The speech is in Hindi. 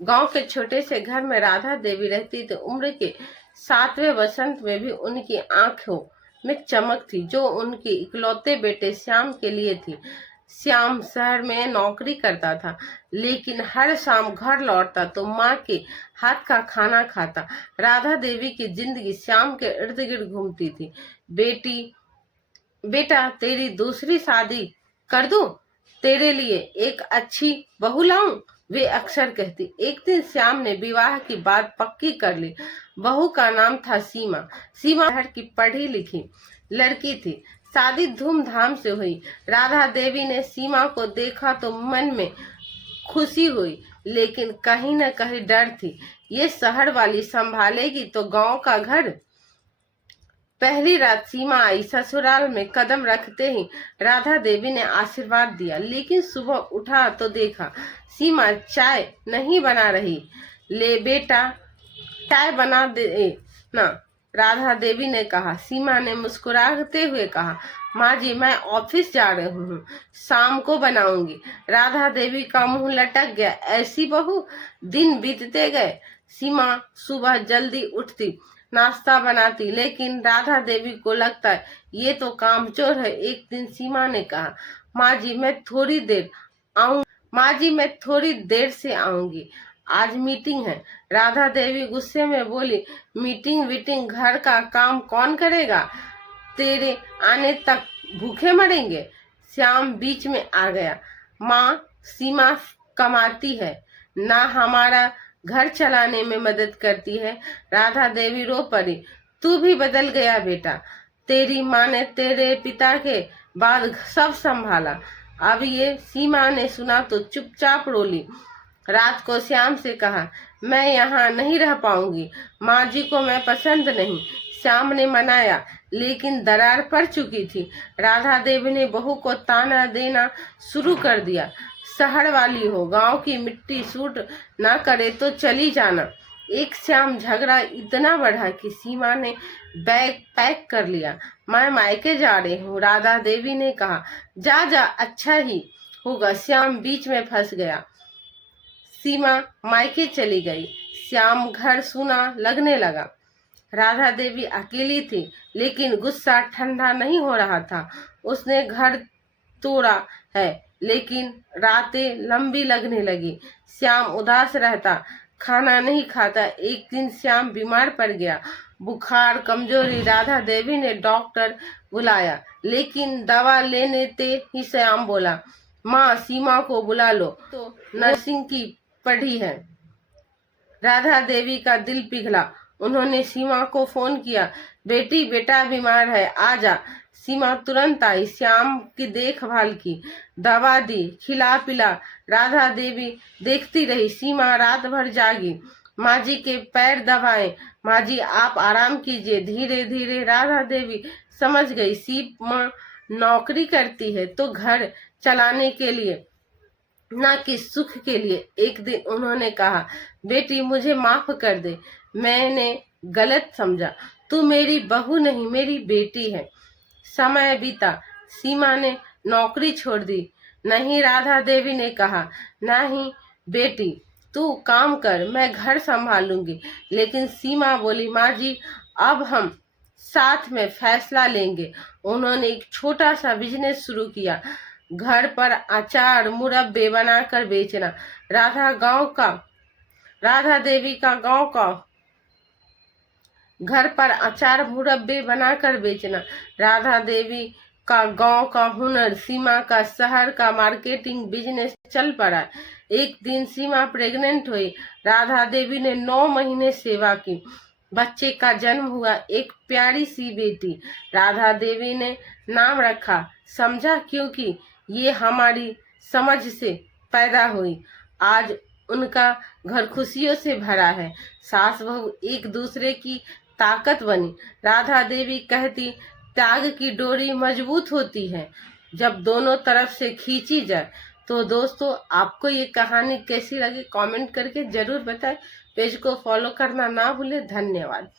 गांव के छोटे से घर में राधा देवी रहती थी। उम्र के 7वें वसंत में भी उनकी आंखों में चमक थी, जो उनके इकलौते बेटे श्याम के लिए थी। श्याम शहर में नौकरी करता था, लेकिन हर शाम घर लौटता तो माँ के हाथ का खाना खाता। राधा देवी की जिंदगी श्याम के इर्द गिर्द घूमती थी। बेटा, तेरी दूसरी शादी कर दूं? तेरे लिए एक अच्छी बहू लाऊं? वे अक्सर कहती। एक दिन श्याम ने विवाह की बात पक्की कर ली। बहू का नाम था सीमा। सीमा शहर की पढ़ी लिखी लड़की थी। शादी धूमधाम से हुई। राधा देवी ने सीमा को देखा तो मन में खुशी हुई, लेकिन कहीं न कहीं डर थी। ये शहर वाली संभालेगी तो गांव का घर? पहली रात सीमा आई। ससुराल में कदम रखते ही राधा देवी ने आशीर्वाद दिया, लेकिन सुबह उठा तो देखा सीमा चाय नहीं बना रही। ले बेटा, चाय बना दे ना, राधा देवी ने कहा। सीमा ने मुस्कुराते हुए कहा, माँ जी, मैं ऑफिस जा रही हूँ, शाम को बनाऊंगी। राधा देवी का मुंह लटक गया। ऐसी बहू? दिन बीतते गए। सीमा सुबह जल्दी उठती, नाश्ता बनाती, लेकिन राधा देवी को लगता ये तो कामचोर है। एक दिन सीमा ने कहा, माँ जी, मैं थोड़ी देर से आऊंगी, आज मीटिंग है। राधा देवी गुस्से में बोली, मीटिंग, घर का काम कौन करेगा? तेरे आने तक भूखे मरेंगे। श्याम बीच में आ गया, माँ, सीमा कमाती है ना, हमारा घर चलाने में मदद करती है। राधा देवी रो पड़ी। तू भी बदल गया बेटा। तेरी माँ ने तेरे पिता के बाद सब संभाला। अब ये सीमा ने सुना तो चुपचाप रोली। रात को श्याम से कहा, मैं यहाँ नहीं रह पाऊंगी, माँ जी को मैं पसंद नहीं। श्याम ने मनाया, लेकिन दरार पड़ चुकी थी। राधा देवी ने बहू को ताना देना शुरू कर दिया। शहर वाली हो, गांव की मिट्टी सूट ना करे तो चली जाना। एक शाम झगड़ा इतना बढ़ा कि सीमा ने बैग पैक कर लिया। मैं मायके जा रही हूँ, राधा देवी ने कहा। जा, अच्छा ही होगा। श्याम बीच में फंस गया। सीमा मायके चली गई। श्याम घर सूना लगने लगा। राधा देवी अकेली थी, लेकिन गुस्सा ठंडा नहीं हो रहा था। उसने घर तोड़ा है, लेकिन रातें लंबी लगने लगी। श्याम उदास रहता, खाना नहीं खाता। एक दिन श्याम बीमार पड़ गया, बुखार, कमजोरी। राधा देवी ने डॉक्टर बुलाया, लेकिन दवा लेने ते ही श्याम बोला, माँ, सीमा को बुला लो, तो नर्सिंग की पढ़ी है। राधा देवी का दिल पिघला। उन्होंने सीमा को फोन किया, बेटी, बेटा बीमार है, आ जा। सीमा तुरंत आई। श्याम की देखभाल की, दवा दी, खिला पिला। राधा देवी देखती रही। सीमा रात भर जागी। माँ जी के पैर दबाए, माँ जी, आप आराम कीजिए। धीरे धीरे राधा देवी समझ गई, सीमा नौकरी करती है तो घर चलाने के लिए, ना कि सुख के लिए। एक दिन उन्होंने कहा, बेटी, मुझे माफ कर दे, मैंने गलत समझा। तू मेरी बहू नहीं, मेरी बेटी है। समय बीता। सीमा ने नौकरी छोड़ दी। नहीं, राधा देवी ने कहा, नहीं बेटी, तू काम कर, मैं घर संभालूंगी। लेकिन सीमा बोली, माँ जी, अब हम साथ में फैसला लेंगे। उन्होंने एक छोटा सा बिजनेस शुरू किया, घर पर अचार, मुरब्बे बनाकर बेचना। राधा देवी का गांव का घर पर अचार, मुरब्बे बनाकर बेचना। राधा देवी का गांव का हुनर, सीमा का शहर का मार्केटिंग बिजनेस चल पड़ा। एक दिन सीमा प्रेग्नेंट हुई। राधा देवी ने 9 महीने सेवा की। बच्चे का जन्म हुआ, एक प्यारी सी बेटी। राधा देवी ने नाम रखा समझा, क्योंकि ये हमारी समझ से पैदा हुई। आज उनका घर खुशियों से भरा है। सास बहू एक दूसरे की ताकत बनी। राधा देवी कहती, त्याग की डोरी मजबूत होती है जब दोनों तरफ से खींची जाए। तो दोस्तों, आपको ये कहानी कैसी लगी कमेंट करके जरूर बताएं। पेज को फॉलो करना ना भूलें। धन्यवाद।